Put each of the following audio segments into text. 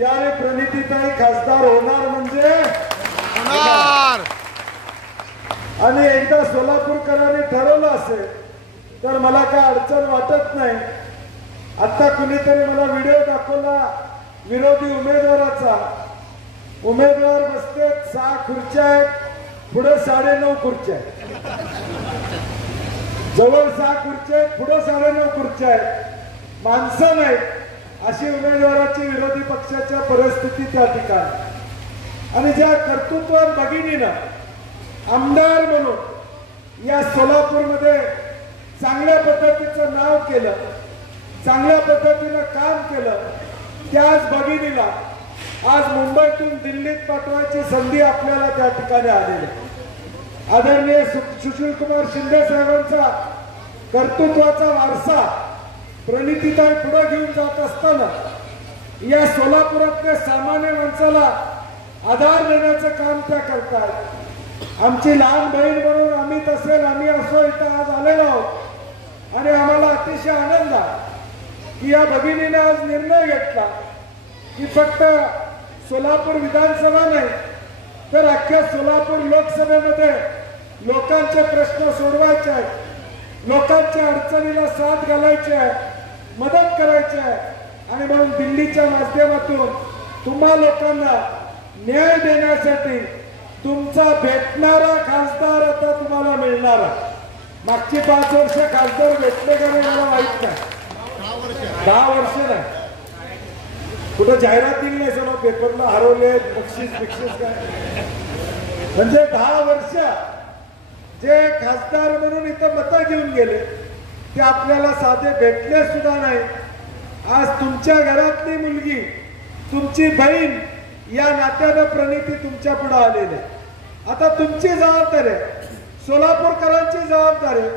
याने प्रणितीताई खासदार होणार म्हणजे होणार. आणि एकदा सोलापूरकरांनी ठरवलं असेल तर मला काय अडचण वाटत नाही. आता कुणीतरी मला व्हिडिओ दाखवला विरोधी उमेदवाराचा. उमेदवार बसते 6 खुर्च्या आहेत, पुढे 9.5 खुर्च्या आहेत. जवळ 6 खुर्च्या आहेत, पुढे 9.5 खुर्च्या आहेत. माणसं नाहीत अशी उमेदवाराची विरोधी पक्षाच्या परिस्थिती त्या ठिकाणी. आणि ज्या कर्तृत्वान भगिनीनं आमदार म्हणून या सोलापूरमध्ये चांगल्या पद्धतीचं नाव केलं, चांगल्या पद्धतीनं काम केलं, त्याच भगिनीला आज मुंबईतून दिल्लीत पाठवायची संधी आपल्याला त्या ठिकाणी आलेली. आदरणीय सुशीलकुमार शिंदे साहेबांचा कर्तृत्वाचा वारसा प्रणितीताई पुढे घेऊन जात असताना या सोलापुरातल्या सामान्य माणसाला आधार देण्याचं काम त्या करतात. आमची लहान बहीण म्हणून आम्ही तसेल आम्ही असो इथं आज आलेलो आहोत. आणि आम्हाला अतिशय आनंद आहे की या भगिनीने आज निर्णय घेतला की फक्त सोलापूर विधानसभा नाही तर अख्ख्या सोलापूर लोकसभेमध्ये लोकांचे प्रश्न सोडवायचे आहेत, लोकांच्या अडचणीला साथ घालायची आहे, मदत करायची आहे. आणि म्हणून दिल्लीच्या माध्यमातून तुम्हा लोकांना न्याय देण्यासाठी तुमचा भेटणारा खासदार आता तुम्हाला मिळणारा. मागची 5 वर्ष खासदार भेटले का नाही मला माहित नाही. 10 वर्ष नाही, कुठं जाहिरात दिली नाही, सर्व पेपरला हरवले बक्षीस काय. म्हणजे 10 वर्ष जे खासदार म्हणून इथं मतं घेऊन गेले ते आपल्याला साधे भेटले सुद्धा नाही. आज तुमच्या घरातली मुलगी, तुमची बहीण या नात्यानं प्रणिती तुमच्या पुढे आलेली. आता तुमची जबाबदारी आहे, सोलापूरकरांची जबाबदारी.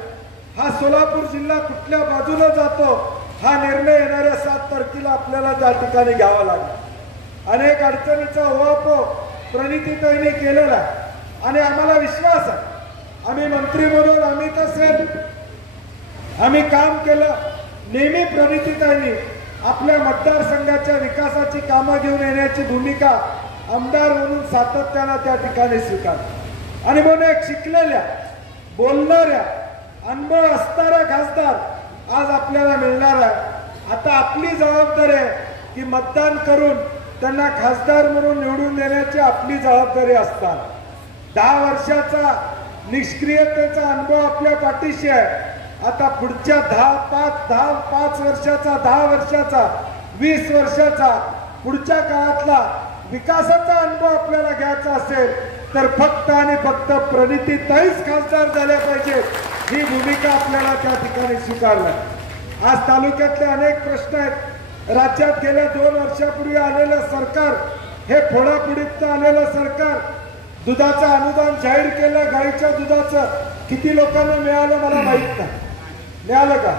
हा सोलापूर जिल्हा कुठल्या बाजूला जातो हा निर्णय येणाऱ्या 7 तारखेला आपल्याला त्या ठिकाणी घ्यावा लागेल. अनेक अडचणीचा उहापोह प्रणितीताईंनी केलेला आहे आणि आम्हाला विश्वास आहे आम्ही मंत्री म्हणून आम्ही तसेल आम्ही काम केलं. नेहमी प्रणितीताईंनी आपल्या मतदारसंघाच्या विकासाची कामं घेऊन येण्याची भूमिका आमदार म्हणून सातत्यानं त्या ठिकाणी स्वीकारली. आणि म्हणून एक शिकलेल्या, बोलणाऱ्या, अनुभव असणारा खासदार आज आपल्याला मिळणार आहे. आता आपली जबाबदारी आहे की मतदान करून त्यांना खासदार म्हणून निवडून देण्याची आपली जबाबदारी असतात. 10 वर्षाचा निष्क्रियतेचा अनुभव आपल्या पाठीशी आहे. आता पुढच्या 5 वर्षाचा, 10 वर्षाचा, 20 वर्षाचा पुढच्या काळातला विकासाचा अनुभव आपल्याला घ्यायचा असेल तर फक्त आणि फक्त प्रणितीताईच खासदार झाल्या पाहिजे ही भूमिका आपल्याला त्या ठिकाणी स्वीकारली. आज तालुक्यातले अनेक प्रश्न आहेत. राज्यात गेल्या 2 वर्षापूर्वी आलेलं सरकार हे फोडाफोडीचं आलेलं सरकार. दुधाचं अनुदान जाहीर केलं, गाईच्या दुधाचं किती लोकांना मिळालं मला माहित नाही. मिळालं का?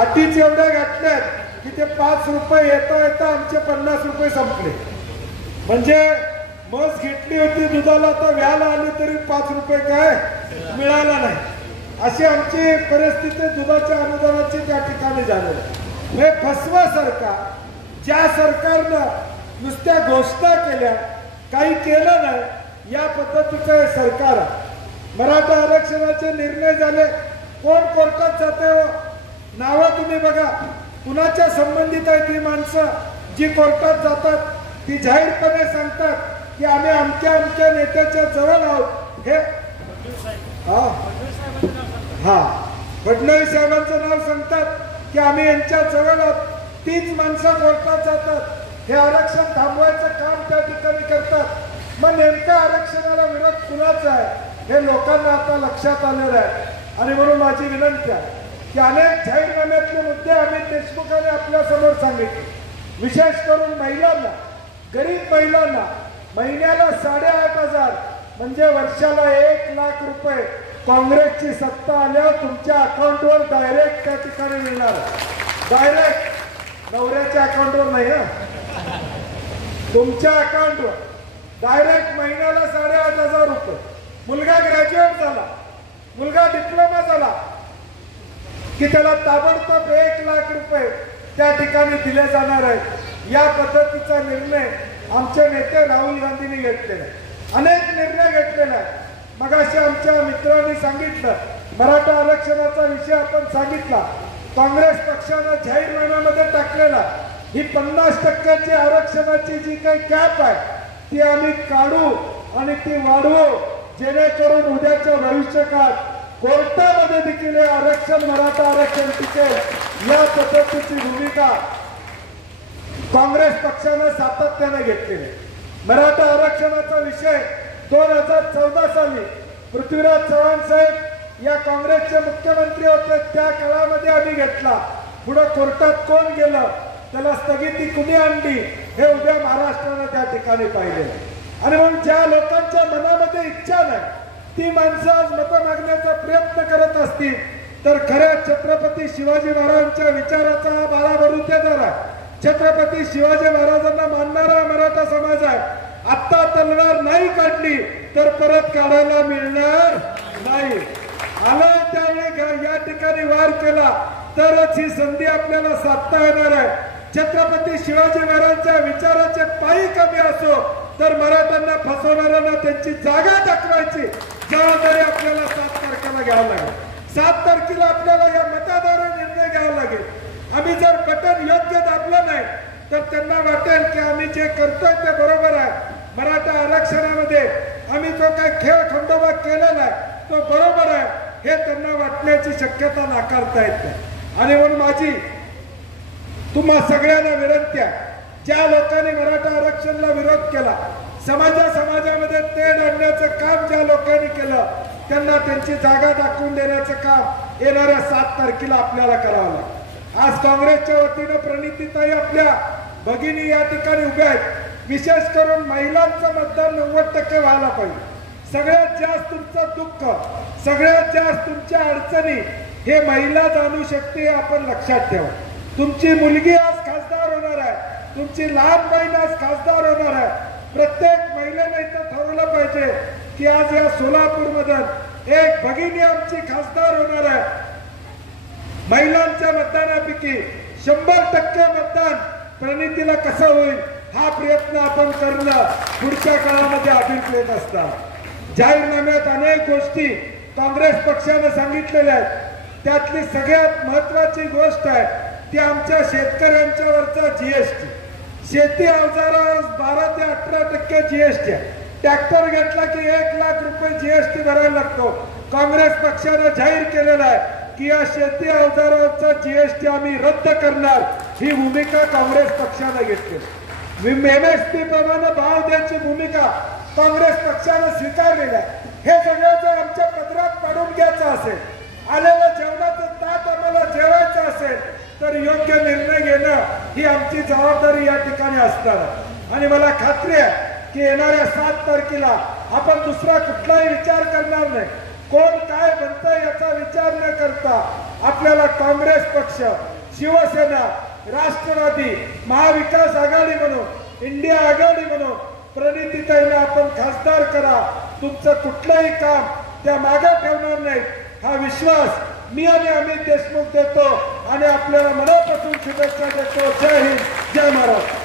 अटीच एवढ्या घातल्यात की ते 5 रुपये येता येता आमचे 50 रुपये संपले. म्हणजे मस घेतली होती दुधाला तर व्याला आली तरी 5 रुपये काय मिळाला नाही. अशी आमची परिस्थिती दुधाच्या अनुदानाची त्या ठिकाणी झालेली. हे फसवा सरकार, ज्या सरकारनं नुसत्या घोषणा केल्या काही केलं नाही या पद्धतीचं हे सरकार आहे. मराठा आरक्षणाचे निर्णय झाले, कोण कोर्टात जाते हो? नावं तुम्ही बघा. कुणाच्या संबंधित आहे ती माणसं जी कोर्टात जातात? ती जाहीरपणे सांगतात की आम्ही आमच्या नेत्याच्या जवळ आहोत. हे फडणवीस साहेबांचं नाव सांगतात की आम्ही यांच्या जवळ आहोत. तीच माणसं कोर्टात जातात. हे आरक्षण थांबवायचं काम त्या ठिकाणी करतात. मग नेमक्या आरक्षणाला विरोध कुणाचा आहे हे लोकांना आता लक्षात आलेलं आहे. आणि म्हणून माझी विनंती आहे की अनेक जाहीरनाम्यातले मुद्दे आम्ही देशमुखाने आपल्या समोर सांगितले. विशेष करून महिलांना, गरीब महिलांना महिन्याला 8,500 म्हणजे वर्षाला 1 लाख रुपये काँग्रेसची सत्ता आल्यावर तुमच्या अकाउंटवर डायरेक्ट त्या ठिकाणी मिळणार. डायरेक्ट, नवऱ्याच्या अकाउंटवर नाही ना, तुमच्या अकाउंटवर डायरेक्ट महिन्याला 8,500 रुपये. मुलगा ग्रॅज्युएट झाला, मुलगा डिप्लोमा झाला की त्याला ताबडतोब 1 लाख रुपये त्या ठिकाणी दिले जाणार आहेत. या पद्धतीचा निर्णय आमचे नेते राहुल गांधींनी घेतलेला आहे. अनेक निर्णय घेतलेला आहे. मगाशी आमच्या मित्रांनी सांगितलं, मराठा आरक्षणाचा विषय आपण सांगितला. काँग्रेस पक्षानं जाहीरनाम्यामध्ये टाकलेला ही 50% आरक्षणाची जी काही कॅप आहे ती आम्ही काढू आणि ती वाढवू, जेणेकरून उद्याच्या भविष्यकाळात कोर्टामध्ये देखील हे आरक्षण, मराठा आरक्षण टिकेल. या पद्धतीची भूमिका काँग्रेस पक्षानं सातत्याने घेतलेली आहे. मराठा आरक्षणाचा विषय 2014 साली पृथ्वीराज चव्हाण साहेब या काँग्रेसचे मुख्यमंत्री होते, त्या काळामध्ये आम्ही घेतला. पुढे कोर्टात कोण गेलं, त्याला स्थगिती कुणी आणली, हे उद्या महाराष्ट्रानं त्या ठिकाणी पाहिलेलं आहे. आणि म्हणून ज्या लोकांच्या मनामध्ये इच्छा नाही ती माणसं आज मतं मागण्याचा प्रयत्न करत असतील तर खऱ्या छत्रपती शिवाजी महाराजांच्या विचाराचा हा बाळा बलुतेदार आहे. छत्रपती शिवाजी महाराजांना मानणारा मराठा समाज आहे. आता तलवार नाही काढली तर परत काढायला मिळणार नाही. आला त्यावेळी या ठिकाणी वार केला तरच ही संधी आपल्याला साधता येणार आहे. छत्रपती शिवाजी महाराजांच्या विचाराचे पायी कमी असो तर मराठ्यांना फसवणाऱ्यांना त्यांची जागा दाखवायची जबाबदारी आपल्याला 7 तारखेला घ्यावं लागेल. 7 तारखेला आपल्याला या मताद्वारे निर्णय घ्यावा लागेल. आम्ही जर बटन योग्य दाबलं नाही तर त्यांना वाटेल की आम्ही जे करतोय ते बरोबर आहे. मराठा आरक्षणामध्ये आम्ही जो काही खेळ खंडोबा केलेला आहे तो बरोबर आहे हे त्यांना वाटण्याची शक्यता नाकारता येत नाही. आणि म्हणून माझी तुम्हा सगळ्यांना विनंती आहे, ज्या लोकांनी मराठा आरक्षणाला विरोध केला, समाजामध्ये तेढ आणण्याचं काम ज्या लोकांनी केलं त्यांना त्यांची जागा दाखवून देण्याचं काम येणाऱ्या 7 तारखेला आपल्याला करावं लागेल. आज काँग्रेसच्या वतीनं प्रणितीताई आपल्या भगिनी या ठिकाणी उभ्या आहेत. विशेष करून महिलांचं मतदान 90% व्हायला पाहिजे. सगळ्यात जास्त तुमचं दुःख, सगळ्यात जास्त तुमच्या अडचणी हे महिला जाणू शकते, आपण लक्षात ठेवा. तुमची मुलगी आज खासदार होणार आहे, तुमची लहान बहीण आज खासदार होणार आहे. प्रत्येक महिलेने इथं ठरवलं पाहिजे की आज या सोलापूरमधून एक भगिनी आमची खासदार होणार आहे. महिलांच्या मतदानापैकी 100% मतदान प्रणितीला कसं होईल हा प्रयत्न आपण करणं पुढच्या काळामध्ये अभिप्रेत असतात. जाहीरनाम्यात अनेक गोष्टी काँग्रेस पक्षाने सांगितलेल्या आहेत. त्यातली सगळ्यात महत्वाची गोष्ट आहे ती आमच्या शेतकऱ्यांच्यावरचा जीएसटी. शेती अवजारावर 12 ते 18% जीएसटी आहे. ट्रॅक्टर घेतला की 1 लाख रुपये जीएसटी भरायला लागतो. काँग्रेस पक्षाने जाहीर केलेला आहे की या शेती अवजारावरचा जीएसटी आम्ही रद्द करणार. ही भूमिका काँग्रेस पक्षाने घेतली. MSP प्रमाणे भाव द्यायची भूमिका काँग्रेस पक्षाने स्वीकारलेली आहे. हे सगळं जर आमच्या पदरात पाडून घ्यायचं असेल, आलेलं जेवणाचं ताट आम्हाला जेवायचं असेल तर योग्य निर्णय घेणं ही आमची जबाबदारी या ठिकाणी असणार आहे. आणि मला खात्री आहे की येणाऱ्या 7 तारखेला आपण दुसरा कुठलाही विचार करणार नाही. कोण काय म्हणतंय याचा विचार न करता आपल्याला काँग्रेस पक्ष, शिवसेना, राष्ट्रवादी, महाविकास आघाडी म्हणून, इंडिया आघाडी म्हणून प्रणितीताईंना आपण खासदार करा. तुमचं कुठलंही काम त्या मागे ठेवणार नाही हा विश्वास मी आणि अमित देशमुख देतो आणि आपल्याला मनापासून शुभेच्छा देतो. जय हिंद, जय महाराष्ट्र.